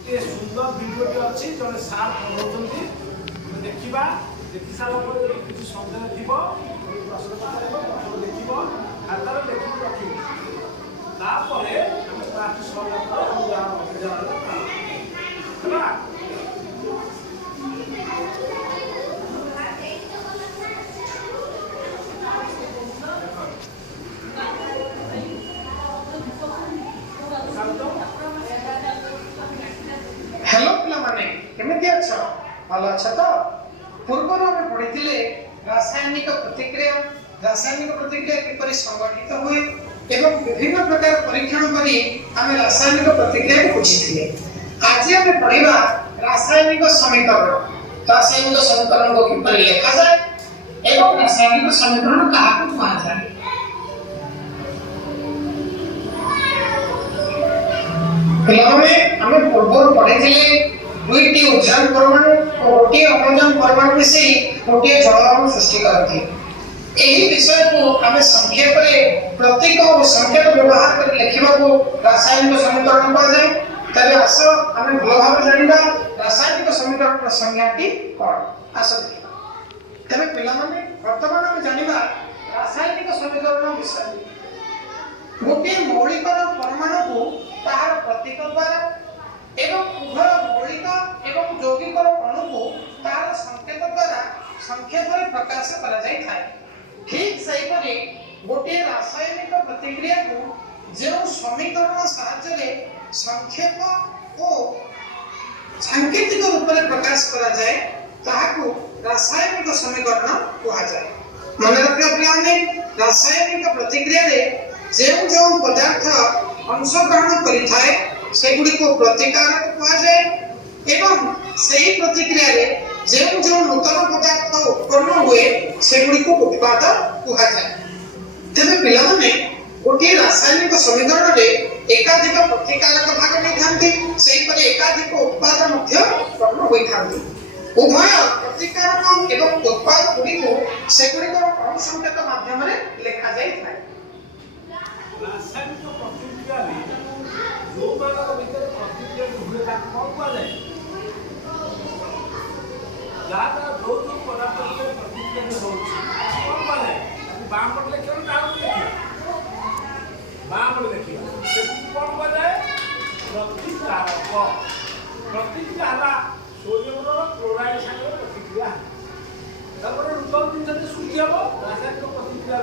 ये सुंदर वीडियो अच्छी जड़े सार पढ़ाऊँ देखा देखी सारा किसी सन्देह थी प्रश्न पचार देख खातार लेखिक रखी क्लास सरला हेलो पिला माने केमिति अच्छा भलो अच्छा तो पूर्व में पढ़ी रासायनिक प्रतिक्रिया किपरि संगठित हुए एवं विभिन्न प्रकार परीक्षण करी आमे रासायनिक प्रतिक्रिया को बुझिथिले। आज आमे पढ़िबा रासायनिक समीकरण को किपरि लिखा जाए एवं रासायनिक समीकरण काहाको कहा जाए। पिलाने आमे पूर्व पढ़िथिले दुईटी उज्जैन परमाणु और गोटे अम्लजान परमाणु मिसी गोटे जलवायु सृष्टि करती। एही विषय को आमे संक्षेप में प्रतीक और संकेत व्यवहार कर लिखिबा को रासायनिक समीकरण कहा जाए। तबे आसो आमे भलो भाव जानिबा रासायनिक समीकरण संज्ञाटी कोन आसो देखिबा। तबे पिला माने वर्तमान आमे जानिबा रासायनिक समीकरण विषय। गोटे मौलिक परमाणु को तार प्रतीक द्वारा एवं उभय मौलिक एवं यौगिक अणु को तार संकेत द्वारा संक्षेप में प्रकाश करा जाय थाए। ठीक सही परे गोटे रासायनिक प्रतिक्रिया को जो समीकरण सहायता रे संक्षेप और सांकेतिक रूप में प्रकाश करा जाए ताहाको रासायनिक समीकरण कहा जाए। मन रखियो पिलाने रासायनिक प्रतिक्रिया रे जो पदार्थ अंशग्रहण करि थाए सेगुडी को प्रतिकारक कहा जाए एवं सही प्रतिक्रिया रे जो नूतन पदार्थ उत्पन्न हुए सेगुडी को उत्पाद कहा जाए। तबे पिला माने गोटे रासायनिक समीकरण रे एकाधिक प्रतिकारक भाग नै थांती सेही परे एकाधिक उत्पाद मध्य उत्पन्न होई थांती। उभय प्रतिकारक एवं उत्पाद गुडी को सेगुडी को अनुसंकेत माध्यम रे लिखा जाय थाए। रासायनिक प्रतिक्रिया जो मानक भीतर प्रतिक्रिया हुए कौन कहुए जहाँ जो जो पदार्थ प्रतिक्रिया कौन कहुए बाम पटे लिखे डाण पटे लिखे बाम पटे लिखे कौन कहुए प्रतिकारक। प्रतिक्रिया है सोडियम क्लोराइड सागर प्रतिक्रिया नूतन जिन सृष्टि हम रासायनिक प्रतिक्रिया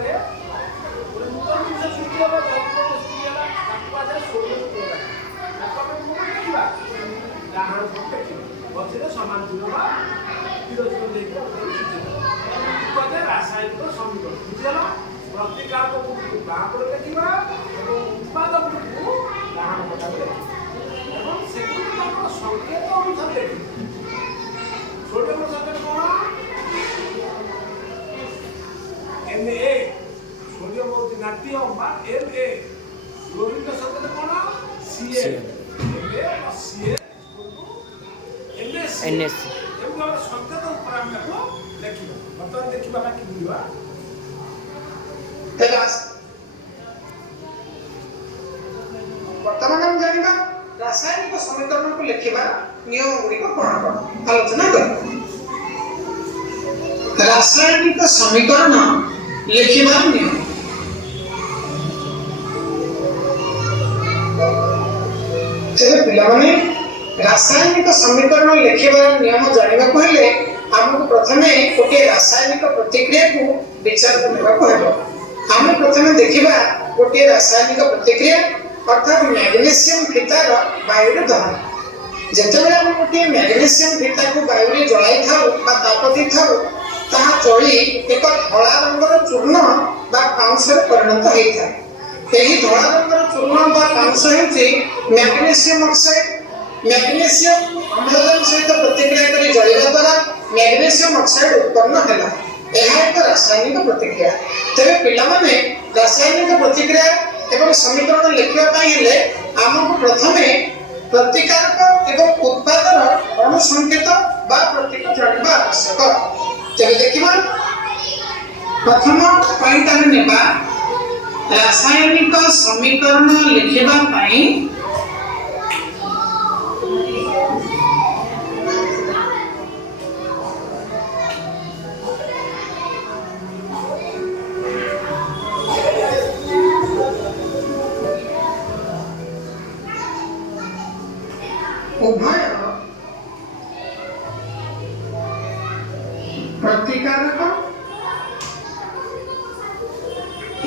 नूतन जिन सृष्टि हम सृष्टि है सोडियम क्लोराइड देखा डाण पटे मझे समान चिन्ह चिन्ह रासायनिक समीकरण बुझेगा। प्रतिकारक गुड़ी बाम पटे लिखा उत्पादक गुड़ी को डाण पटे लिखा संकेत अनुसार लिखी सोडियम संकेत कौन Na सोडियम होती नाट्यम बा Na क्लोरीन का संकेत कौन Cl Na और Cl NaC एवं हम संकेत ऊपर हम को देखिबा मतलब देखिबा का कि बुझिबा तेलास वर्तमान हम जानिबा रासायनिक समीकरण को लिखिबा नियम गुडी को कोन आलोचना कर। रासायनिक समीकरण लिखिबा नियम तेरे पिला माने रासायनिक समीकरण लिखिबा नियम जानिबा को हेले हमको प्रथमे गोटे रासायनिक प्रतिक्रिया को विचार करबा को हेबो। हम प्रथमे देखिबा गोटे रासायनिक प्रतिक्रिया अर्थात मैग्नीशियम फीतार वायु रे दहन। जेतेबेले हम गोटे मैग्नीशियम फीता को वायु रे जळाई थाउ बा ताप दी थाउ ताहा जळी एक धळा रंगर चूर्ण बा पाउंस रे परिणत होई थाए। एही धळा रंगर चूर्ण बा पाउंस हेउची मैग्नीशियम ऑक्साइड। मैग्नीशियम अम्लजान सहित प्रतिक्रिया करी जळिबा द्वारा मैग्नीशियम ऑक्साइड उत्पन्न होला। एहा एक रासायनिक प्रतिक्रिया। तबे पिला माने रासायनिक प्रतिक्रिया एवं समीकरण लिखिबा पई हेले हमको प्रथमे प्रतिकारक एवं उत्पादन अनुसंकेत बा प्रतीक जानिबा आवश्यक। तबे देखिबा प्रथम पॉइंट हम नेबा रासायनिक समीकरण लिखिबा पई ଉଭୟ ପ୍ରତିକାରକ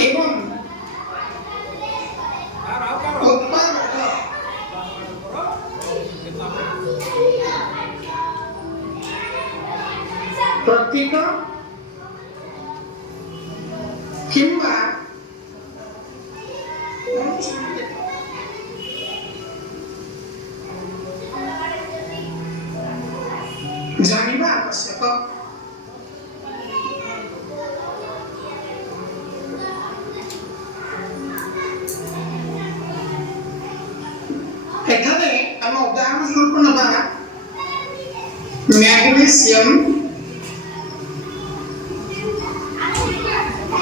ଏବଂ ଉତ୍ପାଦକ ପ୍ରତୀକ କିମ୍ବା ଜାଣିବା ଆବଶ୍ୟକ। ଏଠାରେ ଆମେ ଉଦାହରଣ ସ୍ୱରୂପ ନେବା ମ୍ୟାଗ୍ନେସିୟମ୍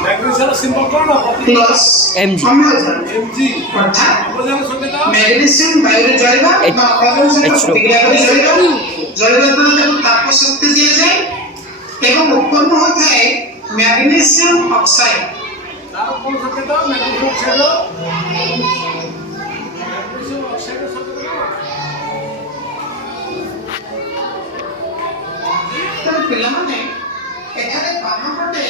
ମ୍ୟାଗ୍ନେସିୟମ୍ ସିମ୍ବଲ କ'ଣ? ପ୍ଲସ୍ ଅମ୍ଳଜାନ Mg ଅର୍ଥାৎ ଅମ୍ଳଜାନ ସଂକେତ ମ୍ୟାଗ୍ନେସିୟମ୍ ବାୟୁରେ ଜଳିବା ବା ଅମ୍ଳଜାନ ସହିତ ପ୍ରତିକ୍ରିୟା କରି ଜଳିବା ଦ୍ୱାରା ତାକୁ ତାପ ଶକ୍ତି ଦିଆଯାଏ ଏବଂ ଉତ୍ପନ୍ନ ହୋଇଥାଏ ମ୍ୟାଗ୍ନେସିୟମ୍ ଅକ୍ସାଇଡ୍। ତାର କ'ଣ ସଂକେତ? ମ୍ୟାଗ୍ନେସିୟମ୍ ଅକ୍ସାଇଡ୍ ସଂକେତ କ'ଣ? ତେଣୁ ପିଲାମାନେ ଏଠାରେ ବାମ ପଟେ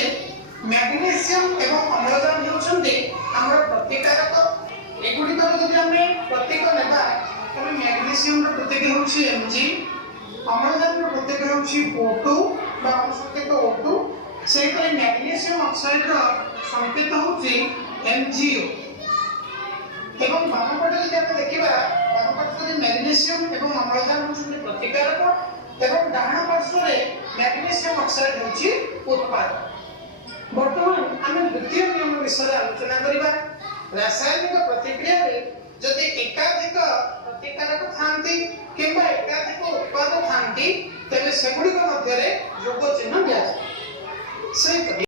ମ୍ୟାଗ୍ନେସିୟମ୍ ଏବଂ ଅମ୍ଳଜାନ ହେଉଛନ୍ତି ଆମର ପ୍ରତିକାରକ। ଏଗୁଡ଼ିକର ଯଦି ଆମେ ପ୍ରତୀକ ନେବା ତେବେ ମ୍ୟାଗ୍ନେସିୟମ୍ର ପ୍ରତୀକ ହେଉଛି Mg, ଅମ୍ଳଜାନର ପ୍ରତୀକ ହେଉଛି O2 ବା ସଂକେତ O2, ସେହିପରି ମ୍ୟାଗ୍ନେସିୟମ୍ ଅକ୍ସାଇଡ୍ର ସଂକେତ ହେଉଛି MgO। ଏବଂ ବାମ ପଟେ ଯଦି ଆମେ ଦେଖିବା ବାମ ପାର୍ଶ୍ୱରେ ମ୍ୟାଗ୍ନେସିୟମ୍ ଏବଂ ଅମ୍ଳଜାନ ହେଉଛନ୍ତି ପ୍ରତିକାରକ ଏବଂ ଡାହାଣ ପାର୍ଶ୍ୱରେ ମ୍ୟାଗ୍ନେସିୟମ୍ ଅକ୍ସାଇଡ୍ ହେଉଛି ଉତ୍ପାଦକ। ବର୍ତ୍ତମାନ ଆମେ ଦ୍ୱିତୀୟ ନିୟମ ବିଷୟରେ ଆଲୋଚନା କରିବା। ରାସାୟନିକ ପ୍ରତିକ୍ରିୟାରେ ଯଦି ଏକାଧିକ ପ୍ରତିକାରକ ଥାନ୍ତି କିମ୍ବା ଏକାଧିକ ଉତ୍ପାଦ ଥାନ୍ତି ତେବେ ସେଗୁଡ଼ିକ ମଧ୍ୟରେ ଯୋଗ ଚିହ୍ନ ଦିଆଯାଏ। ସେହିପରି